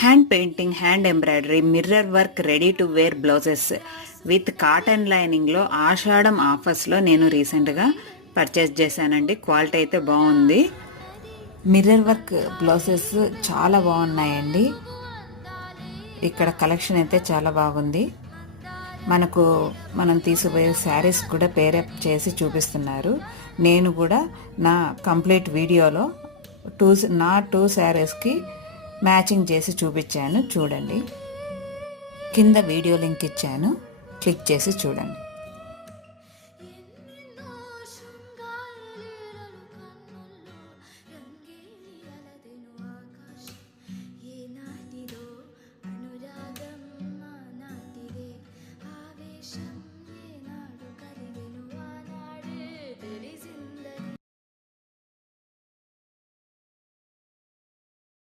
Hand painting, hand embroidery, mirror work, ready to wear blouses with cotton లైనింగ్లో ఆషాఢం ఆఫర్స్లో నేను రీసెంట్గా పర్చేస్ చేశానండి. క్వాలిటీ అయితే బాగుంది. మిర్రర్ వర్క్ బ్లౌజెస్ చాలా బాగున్నాయండి. ఇక్కడ కలెక్షన్ అయితే చాలా బాగుంది. మనం తీసుకుపోయే శారీస్ కూడా పేరప్ చేసి చూపిస్తున్నారు. నేను కూడా నా కంప్లీట్ వీడియోలో టూ శారీస్కి మ్యాచింగ్ చేసి చూపించాను. చూడండి, కింద వీడియో లింక్ ఇచ్చాను, క్లిక్ చేసి చూడండి.